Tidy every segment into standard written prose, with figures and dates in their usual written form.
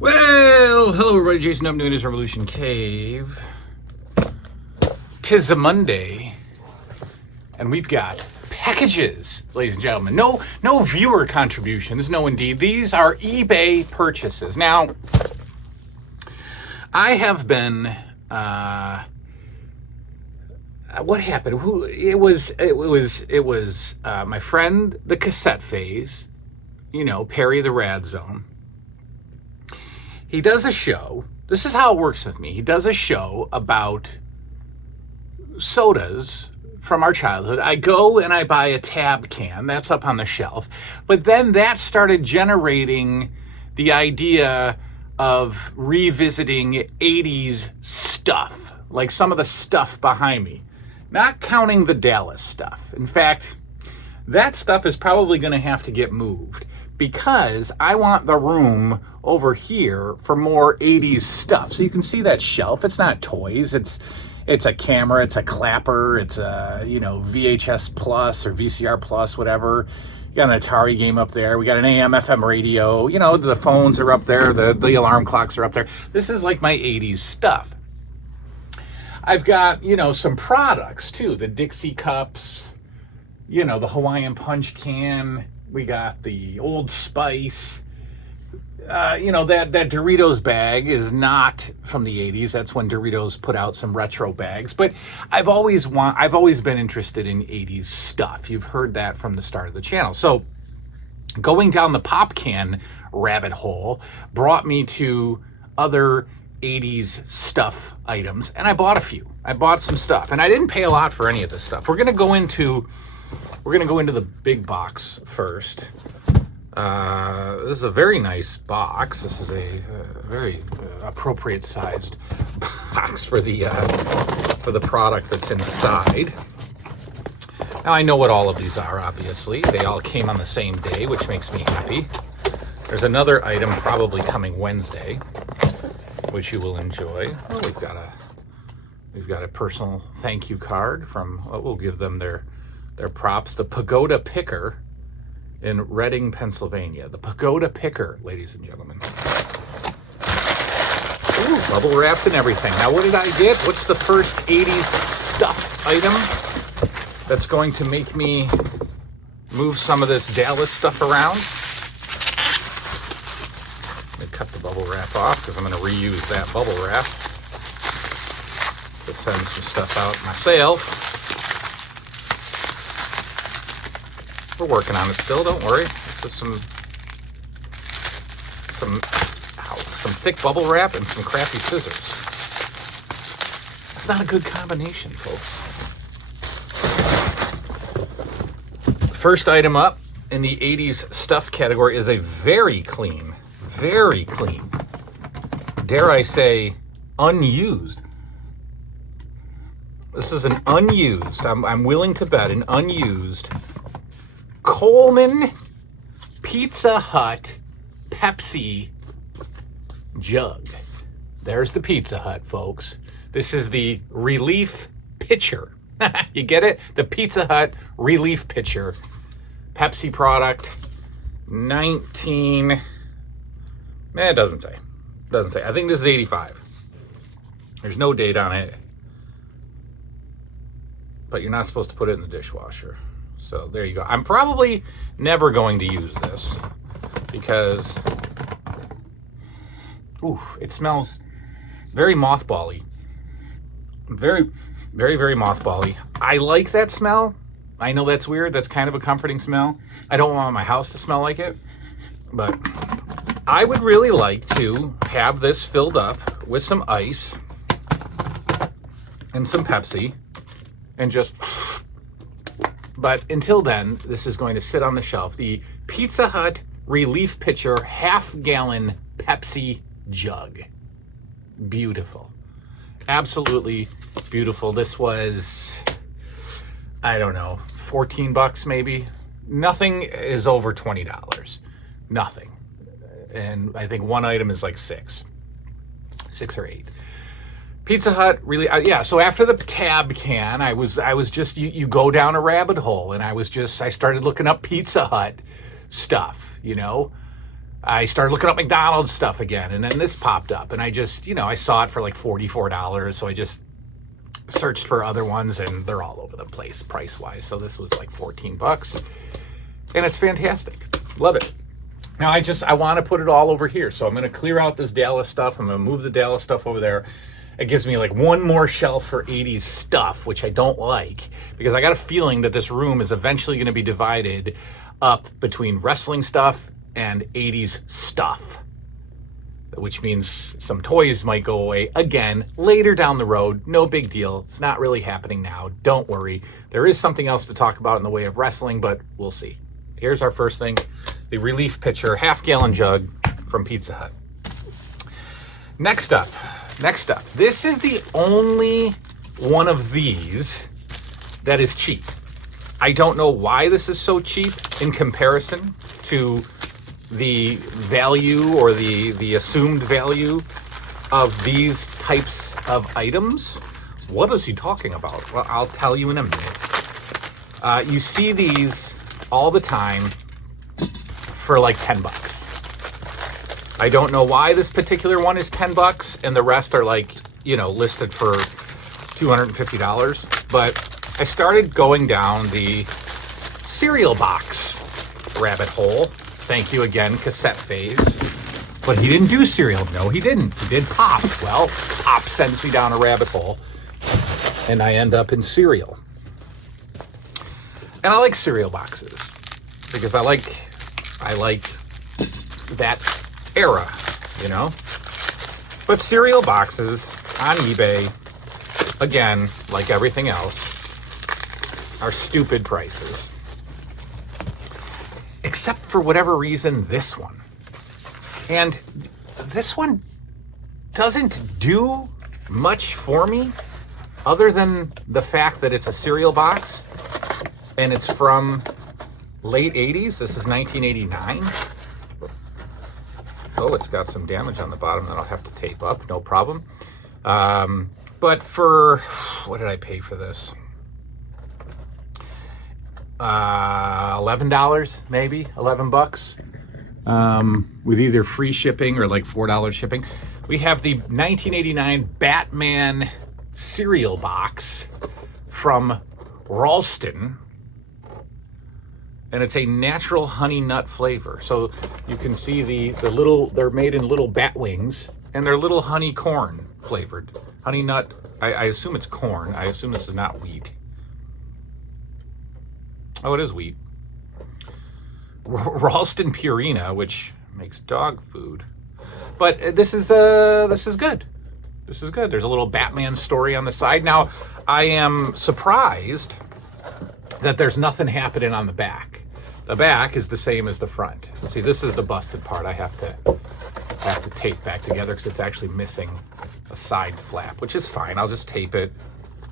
Well, hello everybody, Jason up, New News Revolution Cave. 'Tis a Monday, and we've got packages, ladies and gentlemen. No viewer contributions, no indeed. These are eBay purchases. Now, I have been, what happened? It was my friend, the Cassette Phase, Perry the Rad Zone. He does a show. This is how it works with me. He does a show about sodas from our childhood. I go and I buy a tab can. That's up on the shelf. But then that started generating the idea of revisiting 80s stuff, like some of the stuff behind me. Not counting the Dallas stuff. In fact, that stuff is probably going to have to get moved, because I want the room over here for more 80s stuff. So you can see that shelf. It's not toys. It's a camera. It's a clapper. It's a, VHS Plus or VCR Plus, whatever. You got an Atari game up there. We got an AM, FM radio. The phones are up there. The alarm clocks are up there. This is like my 80s stuff. I've got, some products too. The Dixie cups, the Hawaiian Punch can. We got the Old Spice. That Doritos bag is not from the 80s. That's when Doritos put out some retro bags. But I've always been interested in 80s stuff. You've heard that from the start of the channel. So going down the pop can rabbit hole brought me to other 80s stuff items, and I bought a few. I bought some stuff, and I didn't pay a lot for any of this stuff. We're gonna go into the big box first. This is a very nice box. This is a very appropriate sized box for the product that's inside. Now, I know what all of these are, obviously. They all came on the same day, which makes me happy. There's another item probably coming Wednesday, which you will enjoy. Oh, we've got a personal thank you card from, we'll give them their props. The Pagoda Picker in Reading, Pennsylvania. The Pagoda Picker, ladies and gentlemen. Ooh, bubble wrapped and everything. Now, what did I get? What's the first 80s stuff item that's going to make me move some of this Dallas stuff around? Let me cut the bubble wrap off, because I'm going to reuse that bubble wrap to send some stuff out myself. We're working on it still, don't worry. Just some thick bubble wrap and some crappy scissors. That's not a good combination, folks. First item up in the 80s stuff category is a very clean, dare I say, unused. This is an unused, I'm willing to bet, an unused Coleman Pizza Hut Pepsi jug. There's the Pizza Hut, folks. This is the relief pitcher. You get it? The Pizza Hut relief pitcher. Pepsi product. It doesn't say. I think this is 85. There's no date on it. But you're not supposed to put it in the dishwasher. So there you go. I'm probably never going to use this because, it smells very mothball-y. Very, very, very mothball-y. I like that smell. I know that's weird. That's kind of a comforting smell. I don't want my house to smell like it, but I would really like to have this filled up with some ice and some Pepsi and just... But until then, this is going to sit on the shelf. The Pizza Hut Relief Pitcher half-gallon Pepsi jug. Beautiful. Absolutely beautiful. This was, I don't know, $14 maybe. Nothing is over $20. Nothing. And I think one item is like $6 or $8. Pizza Hut really, so after the tab can, I was just, you go down a rabbit hole, and I started looking up Pizza Hut stuff, I started looking up McDonald's stuff again, and then this popped up, and I just, I saw it for like $44, so I just searched for other ones, and they're all over the place price-wise. So this was like $14, and it's fantastic. Love it. Now I want to put it all over here, so I'm going to clear out this Dallas stuff. I'm going to move the Dallas stuff over there. It gives me like one more shelf for 80s stuff, which I don't like, because I got a feeling that this room is eventually going to be divided up between wrestling stuff and 80s stuff, which means some toys might go away again later down the road. No big deal. It's not really happening now. Don't worry. There is something else to talk about in the way of wrestling, but we'll see. Here's our first thing, the Relief Pitcher half-gallon jug from Pizza Hut. Next up, this is the only one of these that is cheap. I don't know why this is so cheap in comparison to the value or the assumed value of these types of items. What is he talking about? Well, I'll tell you in a minute. You see these all the time for like $10. I don't know why this particular one is $10 and the rest are like, listed for $250. But I started going down the cereal box rabbit hole. Thank you again, Cassette Phase. But he didn't do cereal. No, he didn't. He did Pop. Well, Pop sends me down a rabbit hole, and I end up in cereal. And I like cereal boxes because I like that era, But cereal boxes on eBay, again, like everything else, are stupid prices. Except for whatever reason, this one. And this one doesn't do much for me other than the fact that it's a cereal box and it's from late 80s. This is 1989. Oh, it's got some damage on the bottom that I'll have to tape up. No problem. But for, what did I pay for this? $11, maybe $11, with either free shipping or like $4 shipping. We have the 1989 Batman cereal box from Ralston, and it's a natural honey nut flavor. So you can see the little, they're made in little bat wings, and they're little honey corn flavored. Honey nut, I assume it's corn. I assume this is not wheat. Oh, it is wheat. Ralston Purina, which makes dog food. But this is good. This is good. There's a little Batman story on the side. Now, I am surprised that there's nothing happening on the back. The back is the same as the front. See, this is the busted part. I have to tape back together because it's actually missing a side flap, which is fine. I'll just tape it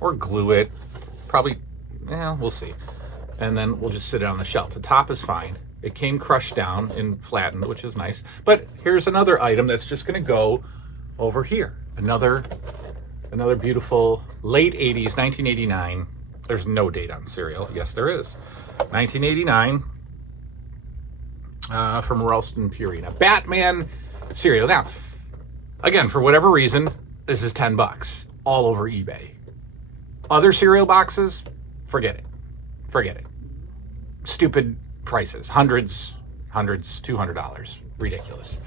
or glue it. Probably, we'll see. And then we'll just sit it on the shelf. The top is fine. It came crushed down and flattened, which is nice. But here's another item that's just gonna go over here. Another beautiful late 80s, 1989. There's no date on cereal. Yes, there is. 1989 from Ralston Purina. Batman cereal. Now, again, for whatever reason, this is $10 all over eBay. Other cereal boxes, forget it. Forget it. Stupid prices. Hundreds, $200. Ridiculous.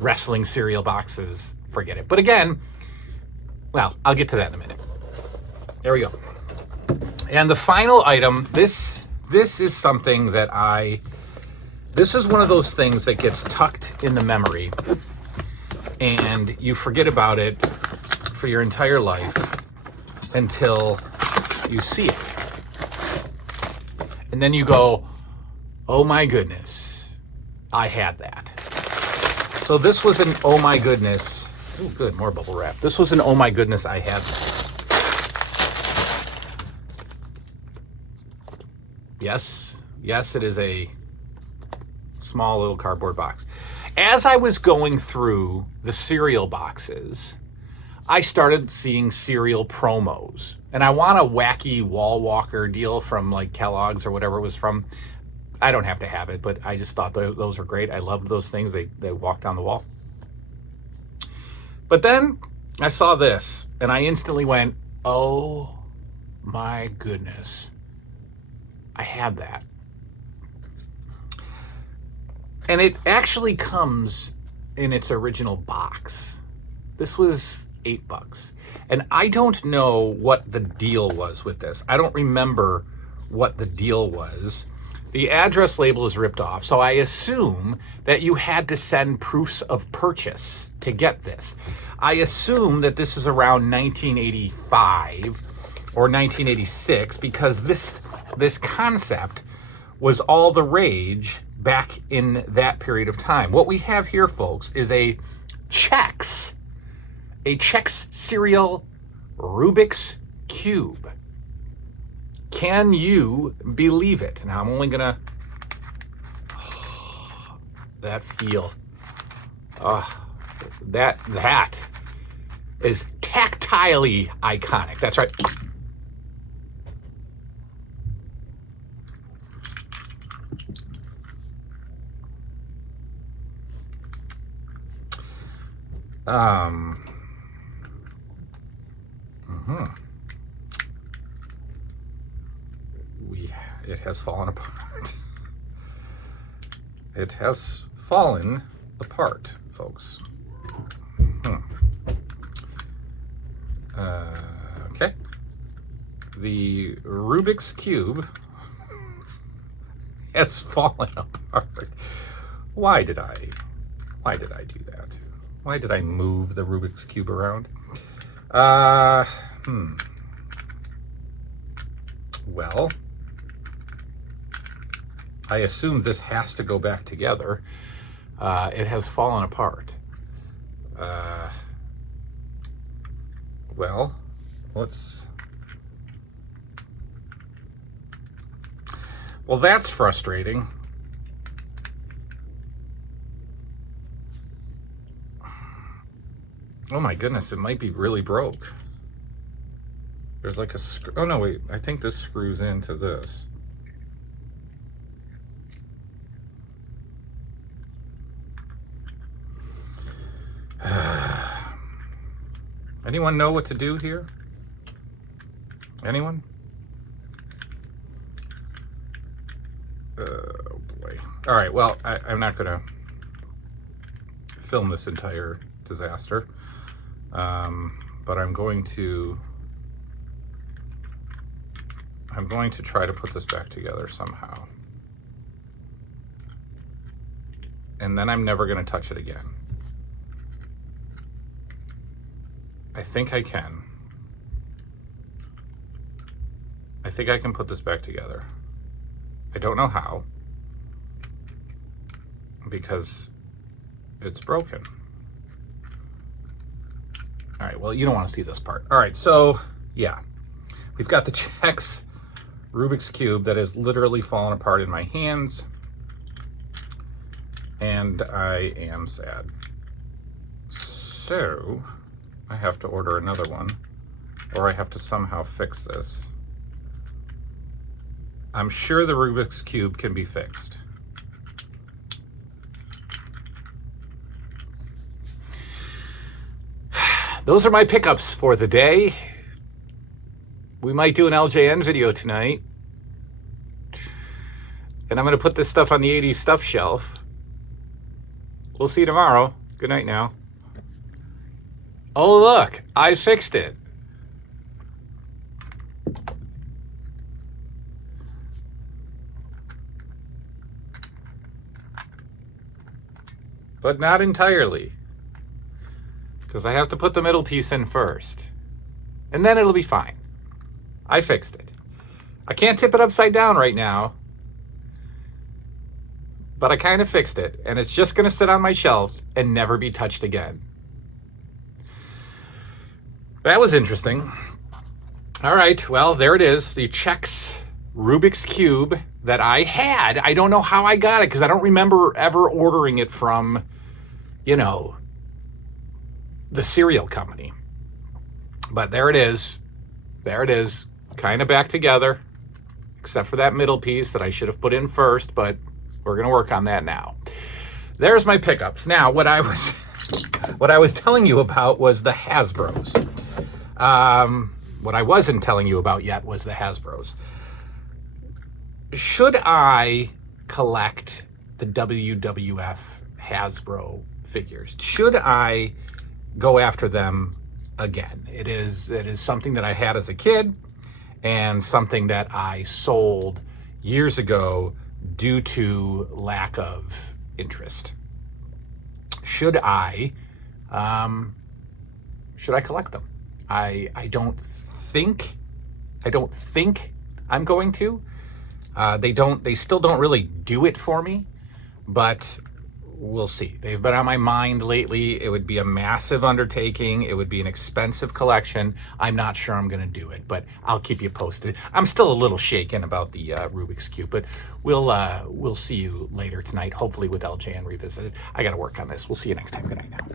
Wrestling cereal boxes, forget it. But again, well, I'll get to that in a minute. There we go. And the final item, this is something that this is one of those things that gets tucked in the memory and you forget about it for your entire life until you see it. And then you go, oh my goodness, I had that. So this was an oh my goodness. Oh, good, more bubble wrap. This was an oh my goodness, I had that. Yes, it is a small little cardboard box. As I was going through the cereal boxes, I started seeing cereal promos. And I want a wacky wall walker deal from like Kellogg's or whatever it was from. I don't have to have it, but I just thought those were great. I loved those things. They walked on the wall. But then I saw this, and I instantly went, oh my goodness. I had that. And it actually comes in its original box. This was $8. And I don't know what the deal was with this. I don't remember what the deal was. The address label is ripped off, so I assume that you had to send proofs of purchase to get this. I assume that this is around 1985 or 1986 because this concept was all the rage back in that period of time. What we have here, folks, is a Chex cereal Rubik's Cube. Can you believe it? Now I'm only gonna, that feel, that is tactilely iconic. That's right. It has fallen apart. It has fallen apart, folks. Okay. The Rubik's Cube has fallen apart. Why did I do that? Why did I move the Rubik's Cube around? Well, I assume this has to go back together. It has fallen apart. Well, that's frustrating. Oh my goodness, it might be really broke. There's like a screw. Oh no, wait, I think this screws into this. Anyone know what to do here? Anyone? Oh boy. All right, well, I'm not gonna film this entire disaster, but I'm going to try to put this back together somehow. And then I'm never gonna touch it again. I think I can. I think I can put this back together. I don't know how, because it's broken. All right, well, you don't want to see this part. All right, so yeah, we've got the Chex Rubik's Cube that has literally fallen apart in my hands, and I am sad. So I have to order another one, or I have to somehow fix this. I'm sure the Rubik's Cube can be fixed. Those are my pickups for the day. We might do an LJN video tonight. And I'm going to put this stuff on the 80s stuff shelf. We'll see you tomorrow. Good night now. Oh, look, I fixed it. But not entirely, because I have to put the middle piece in first, and then it'll be fine. I fixed it. I can't tip it upside down right now, but I kind of fixed it, and it's just going to sit on my shelf and never be touched again. That was interesting. All right, well, there it is, the Chex Rubik's Cube that I had. I don't know how I got it, because I don't remember ever ordering it from, you know, the cereal company. But there it is. There it is. Kind of back together. except for that middle piece that I should have put in first, but we're going to work on that now. There's my pickups. Now, what I was telling you about was the Hasbros. What I wasn't telling you about yet was the Hasbros. Should I collect the WWF Hasbro figures? Should I go after them again? It is something that I had as a kid and something that I sold years ago due to lack of interest. Should I collect them? I don't think I'm going to. They still don't really do it for me, but we'll see. They've been on my mind lately. It would be a massive undertaking. It would be an expensive collection. I'm not sure I'm going to do it, but I'll keep you posted. I'm still a little shaken about the Rubik's Cube, but we'll see you later tonight, hopefully with LJN Revisited. I got to work on this. We'll see you next time. Good night now.